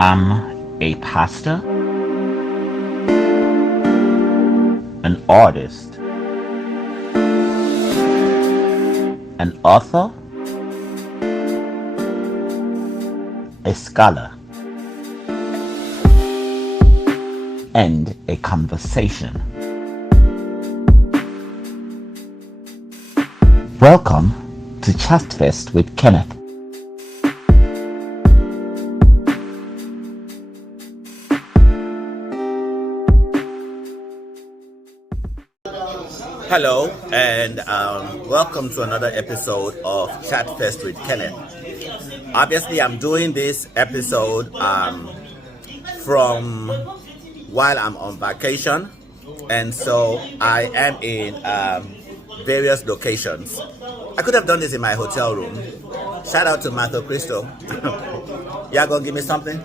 I'm a pastor, an artist, an author, a scholar, and a conversation. Welcome to Chatfest with Kenneth. Hello, and welcome to another episode of Chatfest with Kenneth. Obviously, I'm doing this episode from while I'm on vacation, and so I am in various locations. I could have done this in my hotel room. Shout out to Martha Crystal. Y'all gonna give me something?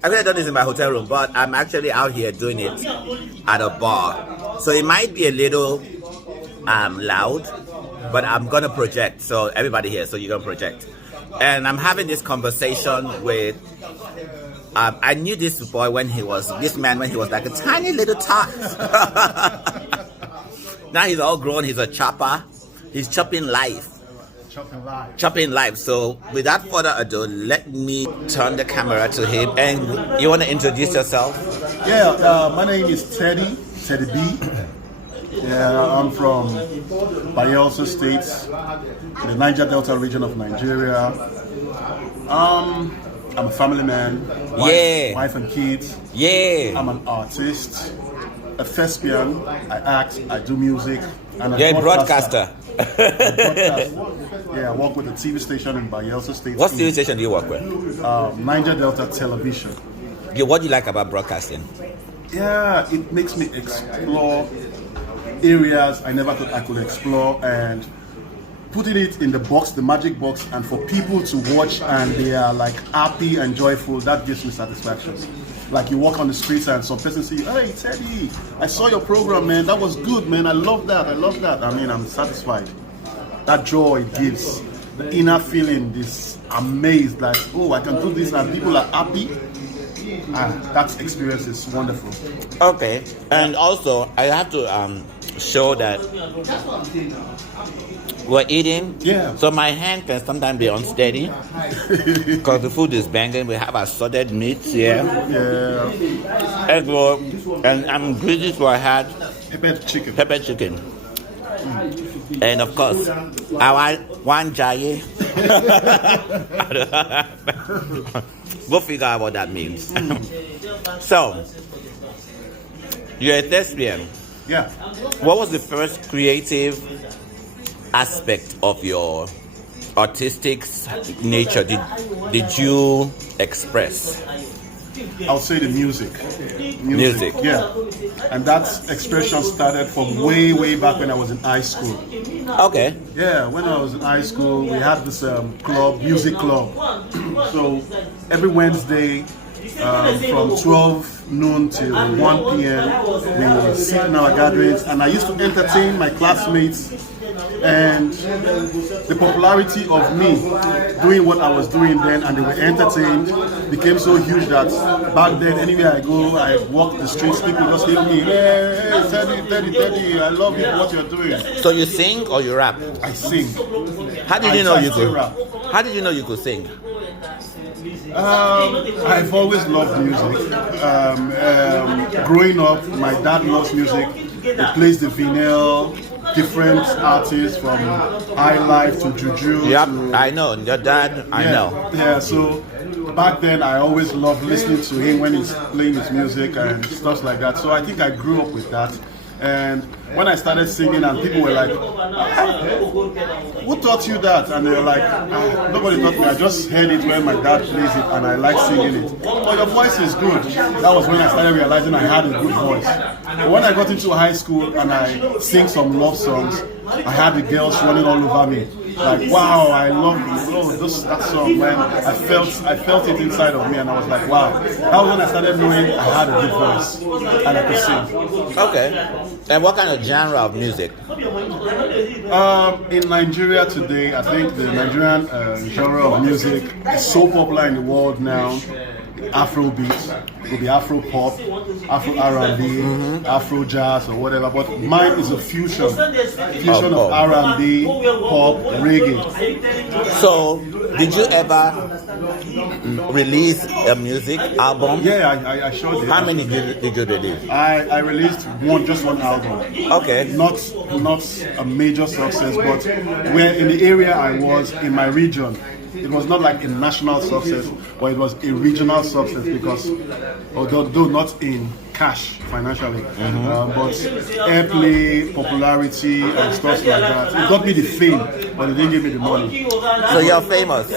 I could have done this in my hotel room, but I'm actually out here doing it at a bar. So it might be a little loud, but I'm gonna project. So everybody here, so you're gonna project. And I'm having this conversation with, I knew this boy when he was like a tiny little tot. Now he's all grown, he's a chopper. He's chopping life. Chopping life. So without further ado, let me turn the camera to him. And you want to introduce yourself? Yeah, my name is Teddie B. Yeah, I'm from Bayelsa State, the Niger Delta region of Nigeria. I'm a family man, wife and kids. Yeah. I'm an artist, a thespian. I act, I do music, and you're a broadcaster. Yeah, I work with a TV station in Bayelsa State. What TV station do you work with? Niger Delta Television. Yeah, what do you like about broadcasting? Yeah, it makes me explore areas I never thought I could explore, and putting it in the box, the magic box, and for people to watch and they are like happy and joyful, that gives me satisfaction. Like you walk on the streets and some person say, "Hey Teddy, I saw your program, man. That was good, man. I love that. I love that." I mean, I'm satisfied. That joy it gives, the inner feeling, this amazed, like, oh, I can do this and people are happy. That experience is wonderful. Okay, and also I have to show that we're eating. Yeah. So my hand can sometimes be unsteady because the food is banging. We have assorted meats here. Yeah. Egg roll, and I'm greedy, so I had Peppered chicken. And of course, our one jaye. Go figure out what that means. So, you're a thespian. Yeah. What was the first creative aspect of your artistic nature did you express? I'll say the music. Music. Yeah. And that expression started from way back when I was in high school. Okay. Yeah, when I was in high school, we had this club, music club. So every Wednesday, from 12 noon till 1 p.m., we would sit in our gatherings, and I used to entertain my classmates. And the popularity of me doing what I was doing then, and they were entertained, became so huge that back then, anywhere I go, I walk the streets, people just hear me, "Hey, Teddy, I love what you're doing." So you sing or you rap? I sing. How did you know you could rap? How did you know you could sing? I've always loved music. Growing up, my dad loves music. He plays the vinyl, different artists from High Life to Juju. Yep, I know. Your dad, I know. Yeah, so back then I always loved listening to him when he's playing his music and stuff like that. So I think I grew up with that. And when I started singing and people were like, "Who taught you that?" And they were like, "Nobody taught me. I just heard it when my dad plays it and I like singing it." "Oh, your voice is good." That was when I started realizing I had a good voice. But when I got into high school and I sing some love songs, I had the girls running all over me. Like, wow, I love that song, man. I felt it inside of me, and I was like, wow. That was when I started knowing I had a good voice and I could sing. Okay. And what kind of genre of music? In Nigeria today, I think the Nigerian genre of music is so popular in the world now. Afrobeat, it could be Afro pop, Afro R&B, Afro jazz or whatever. But mine is a fusion of R&B, pop, reggae. So, did you ever release a music album? Yeah, I sure did. How many did you release? I released just one album. Okay. Not a major success, but where in the area I was in my region. It was not like a national success, but it was a regional success because, although not in cash financially, but airplay, popularity, and stuff like that. It got me the fame, but it didn't give me the money. So you're famous.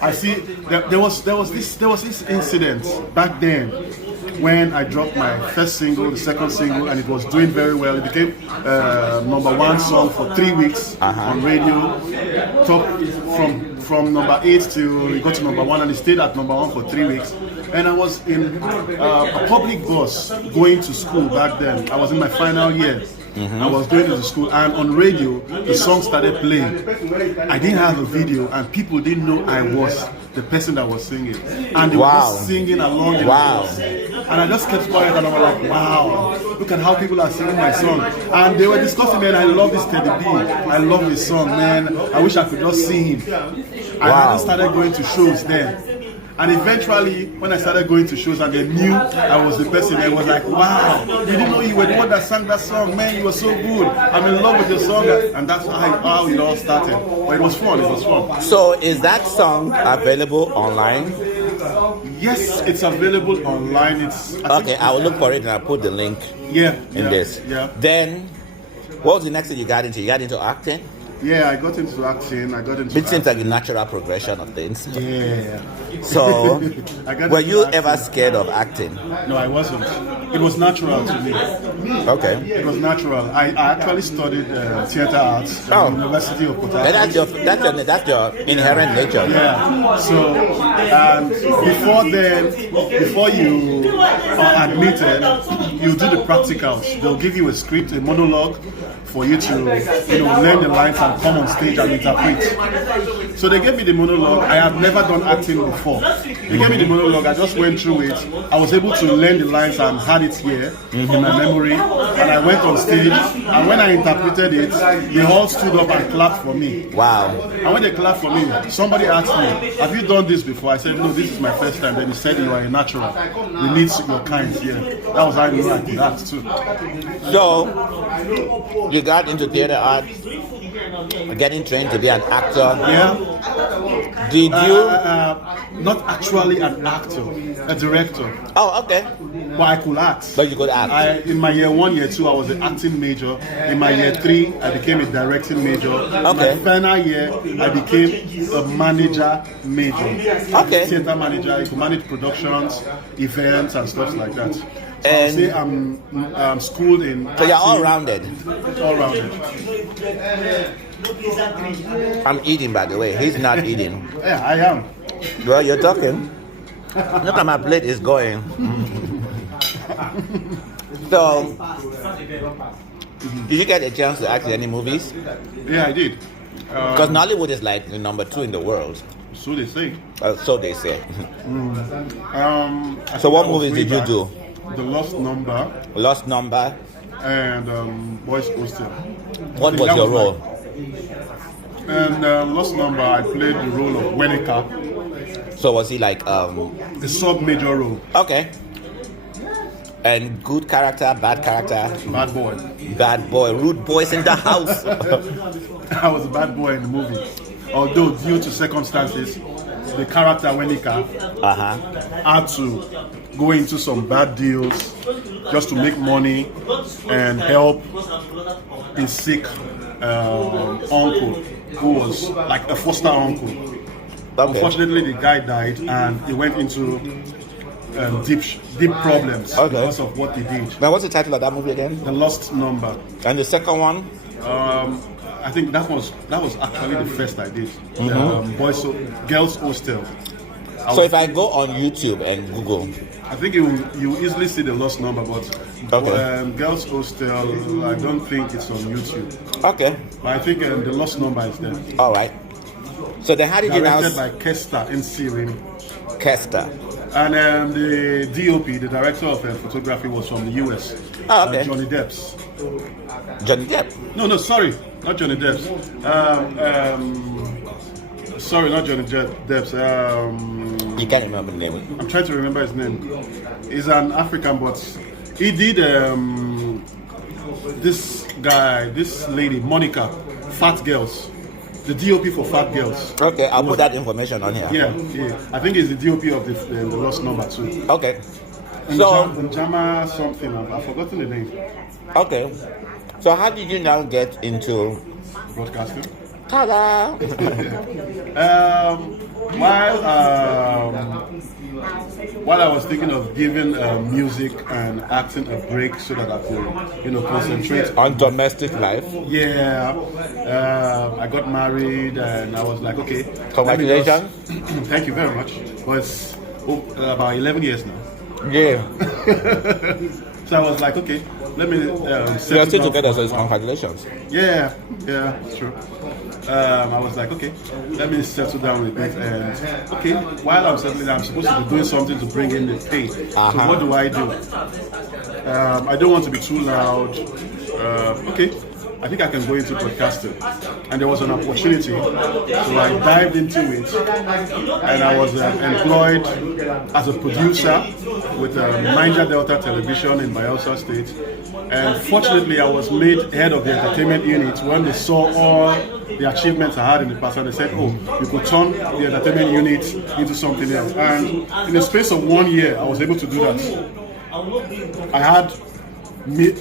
I see. There was this incident back then when I dropped my first single, the second single, and it was doing very well. It became #1 song for 3 weeks on radio. Top from number 8 to it got to #1, and it stayed at #1 for 3 weeks. And I was in a public bus going to school back then. I was in my final year. I was going to the school, and on radio the song started playing. I didn't have a video, and people didn't know I was the person that was singing, and they were just singing along. And I just kept quiet, and I was like, wow, look at how people are singing my song. And they were discussing, man, I love this Teddie B. I love this song, man. I wish I could just see him. I just started going to shows then. And eventually, when I started going to shows and they knew I was the person, they was like, wow, you didn't know you were the one that sang that song, man, you were so good. I'm in love with your song. And that's how it all started. But it was fun, So is that song available online? Yes, it's available online. I will look for it and I'll put the link in this. Yeah. Then, what was the next thing you got into? You got into acting? Yeah, I got into acting. It seems like a natural progression of things. Yeah. So, were you ever scared of acting? No, I wasn't. It was natural to me. Okay. It was natural. I actually studied theater arts at the University of Port Harcourt. That's your inherent nature. Yeah. So, before you are admitted, you do the practicals. They'll give you a script, a monologue, for you to learn the lines and come on stage and interpret. So they gave me the monologue. I have never done acting before. They gave me the monologue. I just went through it. I was able to learn the lines and had it here in my memory. And I went on stage. And when I interpreted it, they all stood up and clapped for me. Wow. And when they clapped for me, somebody asked me, have you done this before? I said, no, this is my first time. Then he said, you are a natural. We need your kind here. That was how I knew I could act too. So, you got into theater art, getting trained to be an actor. Yeah. Did you? Not actually an actor, a director. Oh, okay. But I could act. But you could act. In my year 1, year 2, I was an acting major. In my year 3, I became a directing major. Okay. My final year, I became a manager major. Okay. Theater manager. I could manage productions, events, and stuff like that. So and say I'm schooled in. So you're all rounded. All rounded. I'm eating, by the way. He's not eating. Yeah, I am. Well, you're talking. Look at my plate is going. So, did you get a chance to act in any movies? Yeah, I did. Because Nollywood is like the number 2 in the world. So they say. So they say. So what movies did you do? The Lost Number. Lost Number. And Boys Hostel. What was your role? And Lost Number, I played the role of Wenika. So was he like a sub-major role. Okay. And good character, bad character? Bad boy. Bad boy. Rude boys in the house. I was a bad boy in the movie. Although due to circumstances, the character Wenika had to go into some bad deals just to make money and help his sick uncle, who was like a foster uncle. Okay. Unfortunately, the guy died and he went into deep problems because of what he did. Now, what's the title of that movie again? The Lost Number. And the second one? I think that was actually the first I did. Girls hostel. So if I go on YouTube and Google, I think you easily see the lost number, but girls hostel, I don't think it's on YouTube. Okay. But I think the lost number is there. All right. So then, how did you now? Directed by Kester in Syria. Kester. And the DOP, the director of photography, was from the US. Oh, okay. Johnny Depp's. Johnny Depp. No, sorry, not Johnny Depp's. Sorry, not Johnny Depp's. You can't remember the name. I'm trying to remember his name. He's an African, but he did this lady, Monica, Fat Girls. The DOP for Fat Girls. Okay, I'll put that information on here. Yeah. I think it's the DOP of the lost number too. Okay. Jama something. I've forgotten the name. Okay. So how did you now get into broadcasting? Ta-da! While I was thinking of giving music and acting a break so that I could, concentrate on domestic life. Yeah, I got married and I was like, okay. Congratulations. Thank you very much. Well, it's about 11 years now. Yeah. So I was like, okay, let me. You're still together, so it's congratulations. Yeah, it's true. I was like, okay, let me settle down with it. And okay, while I'm settling down, I'm supposed to be doing something to bring in the pay. So what do? I don't want to be too loud. Okay, I think I can go into broadcasting. And there was an opportunity, so I dived into it. And I was employed as a producer with Niger Delta Television in Bayelsa State. And fortunately, I was made head of the entertainment unit when they saw all the achievements I had in the past, and they said, oh, you could turn the entertainment unit into something else. And in the space of 1 year, I was able to do that. I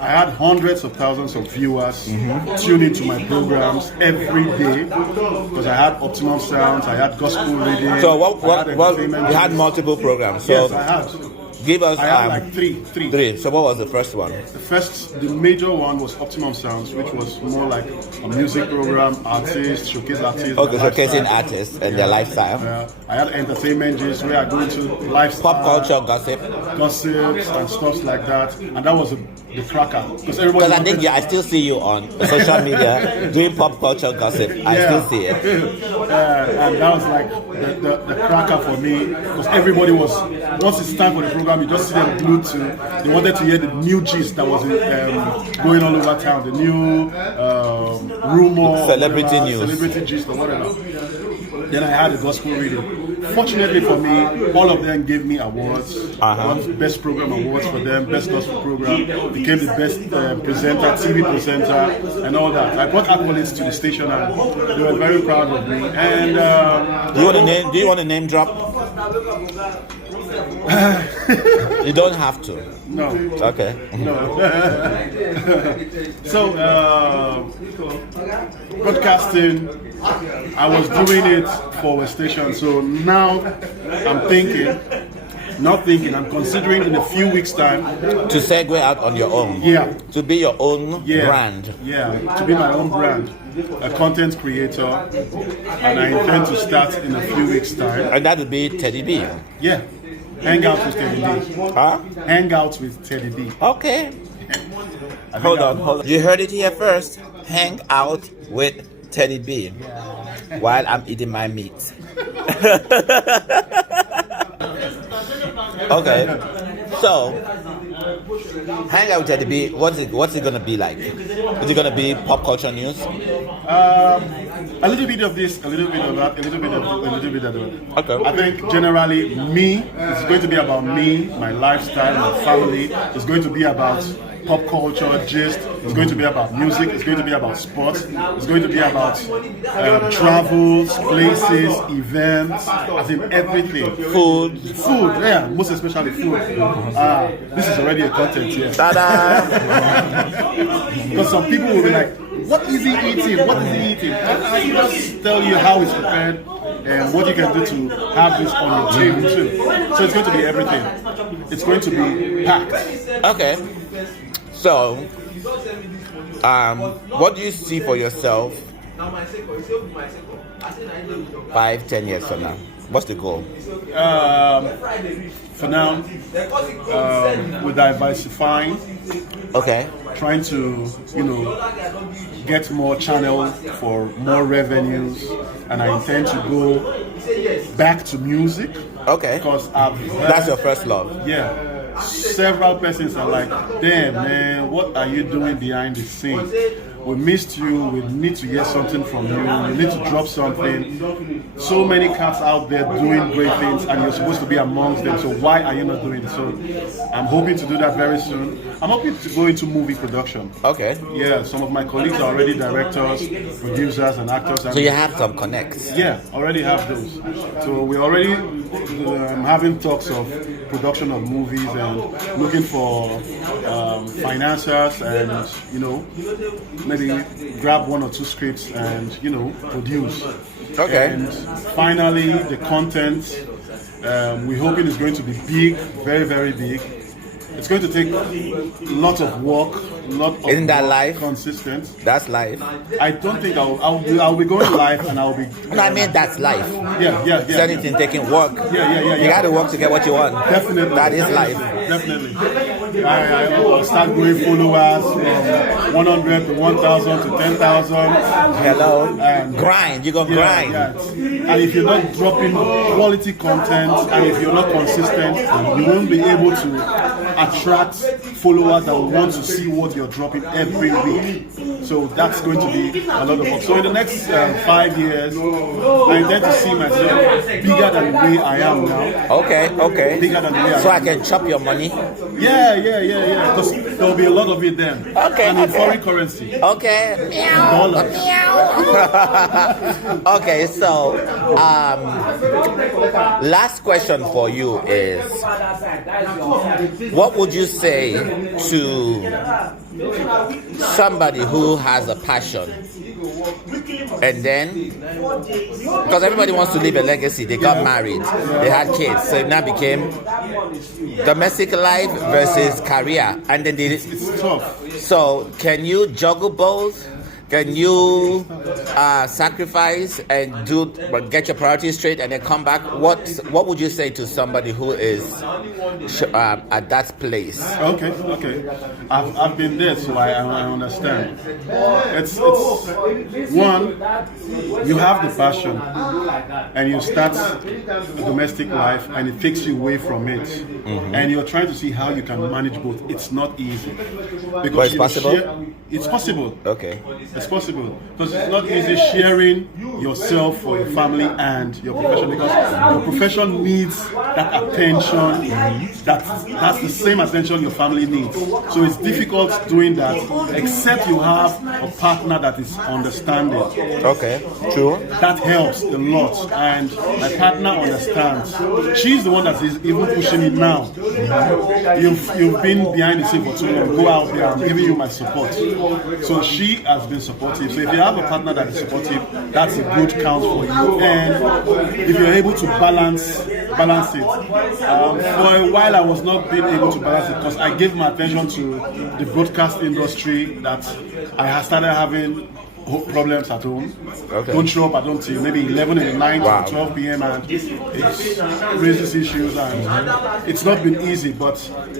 had hundreds of thousands of viewers tune into my programs every day because I had Optimum Sounds, I had gospel reading. So you had multiple programs. So yes, I had. Give us. I had like three. So what was the first one? The major one was Optimum Sounds, which was more like a music program, artists, showcase artists. Okay, showcasing artists and their lifestyle. I had entertainment gist where I go into lifestyle, pop culture, gossips and stuff like that, and that was the cracker because I think I still see you on social media doing pop culture gossip. I still see it. And that was like the cracker for me because everybody was, once it's time for the program, you just see them glued to. They wanted to hear the new gist that was going all over town, the new rumor, celebrity news, celebrity gist or whatever. Then I had a gospel reading. Fortunately for me, all of them gave me awards. Best program awards for them, best gospel program. Became the best presenter, TV presenter, and all that. I brought accolades to the station, and they were very proud of me. And do you want to name drop? You don't have to. No. Okay. No. So, broadcasting, I was doing it for a station. So now I'm considering in a few weeks' time to segue out on your own. Yeah. To be your own brand. Yeah, to be my own brand. A content creator. And I intend to start in a few weeks' time. And that would be Teddie B. Yeah. Hang out with Teddie B. Huh? Hang out with Teddie B. Okay. Hold on. You heard it here first. Hang out with Teddie B while I'm eating my meat. Okay. So, hang out with Teddie B. What's it gonna be like? Is it gonna be pop culture news? A little bit of this, a little bit of that, a little bit of that. Okay. I think generally it's going to be about me, my lifestyle, my family. It's going to be about pop culture, gist. It's going to be about music. It's going to be about sports. It's going to be about travels, places, events, as in everything. Food, yeah, most especially food. This is already a content here. Ta-da! Because some people will be like, what is he eating? What is he eating? And I just tell you how it's prepared and what you can do to have this on your table too. So it's going to be everything. It's going to be packed. Okay. So, What do you see for yourself 5-10 years from now? What's the goal? For now, we're diversifying. Okay. Trying to, get more channels for more revenues, and I intend to go back to music. Okay. Because that's your first love. Yeah. Several persons are like, damn man, what are you doing behind the scenes? We missed you, we need to hear something from you, you need to drop something. So many cats out there doing great things and you're supposed to be amongst them, so why are you not doing it? So I'm hoping to do that very soon. I'm hoping to go into movie production. Okay. Yeah, some of my colleagues are already directors, producers and actors. So you have some connects? Yeah, already have those. So we're already having talks of production of movies and looking for financiers and, maybe grab 1 or 2 scripts and, produce. Okay. And finally, the content, we're hoping is going to be big, very, very big. It's going to take a lot of work, Isn't that life? Consistent. That's life. I don't think I'll be going live and I'll be. No, I mean that's life. Yeah. It's anything taking work. Yeah. You got to work to get what you want. Definitely. That is life. Definitely. I'll start growing followers from 100 to 1,000 to 10,000. Hello. And grind. You're gonna grind. Yeah. And if you're not dropping quality content and if you're not consistent, you won't be able to attract followers that want to see what you're dropping every week. So that's going to be a lot of work. So in the next 5 years, I intend to see myself bigger than the way I am now. Okay. Bigger than the way so I can chop your money? Yeah. Because there'll be a lot of it then. Okay. And in foreign currency. Okay. Dollars. Okay, so last question for you is, what would you say to somebody who has a passion and then, because everybody wants to leave a legacy, they got married, they had kids, so it now became domestic life versus career, and then it's tough. So can you juggle both? Can you sacrifice and get your priorities straight and then come back? What would you say to somebody who is at that place? Okay. I've been there, so I understand. It's one, you have the passion and you start a domestic life and it takes you away from it, and you're trying to see how you can manage both. It's not easy. Because but it's possible? It's possible. Okay. It's possible because it's not easy sharing yourself for your family and your profession, because your profession needs that attention. That's the same attention your family needs. So it's difficult doing that, except you have a partner that is understanding. Okay, true. That helps a lot, and my partner understands. She's the one that is even pushing me now. You've been behind the scene for too long. Go out there. I'm giving you my support. So she has been supportive. So if you have a partner that is supportive, that's a good count for you. And if you're able to balance it. For a while, I was not being able to balance it because I gave my attention to the broadcast industry, that I had started having problems at home. Okay. Don't show up at home till maybe 11 in the night Wow. to 12 p.m. and it raises issues, and it's not been easy, but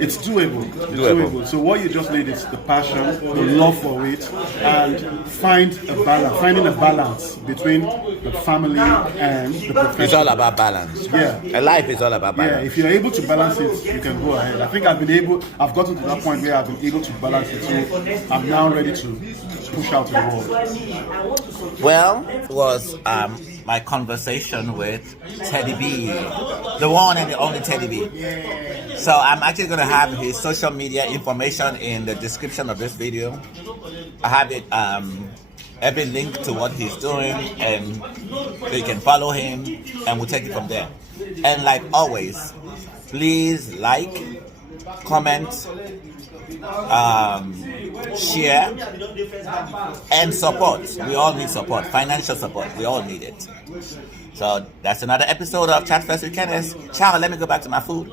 it's doable. It's doable. So what you just need is the passion, the love for it, and finding a balance between the family and the profession. It's all about balance. Yeah. Life is all about balance. Yeah, if you're able to balance it, you can go ahead. I think I've gotten to that point where I've been able to balance it, so I'm now ready to push out to the world. Well, it was my conversation with Teddie B, the one and the only Teddie B. So I'm actually going to have his social media information in the description of this video. I have it, every link to what he's doing, and so you can follow him, and we'll take it from there. And like always, please like, comment, share, and support. We all need support, financial support. We all need it. So that's another episode of Chat First with Kenneth. Ciao, let me go back to my food.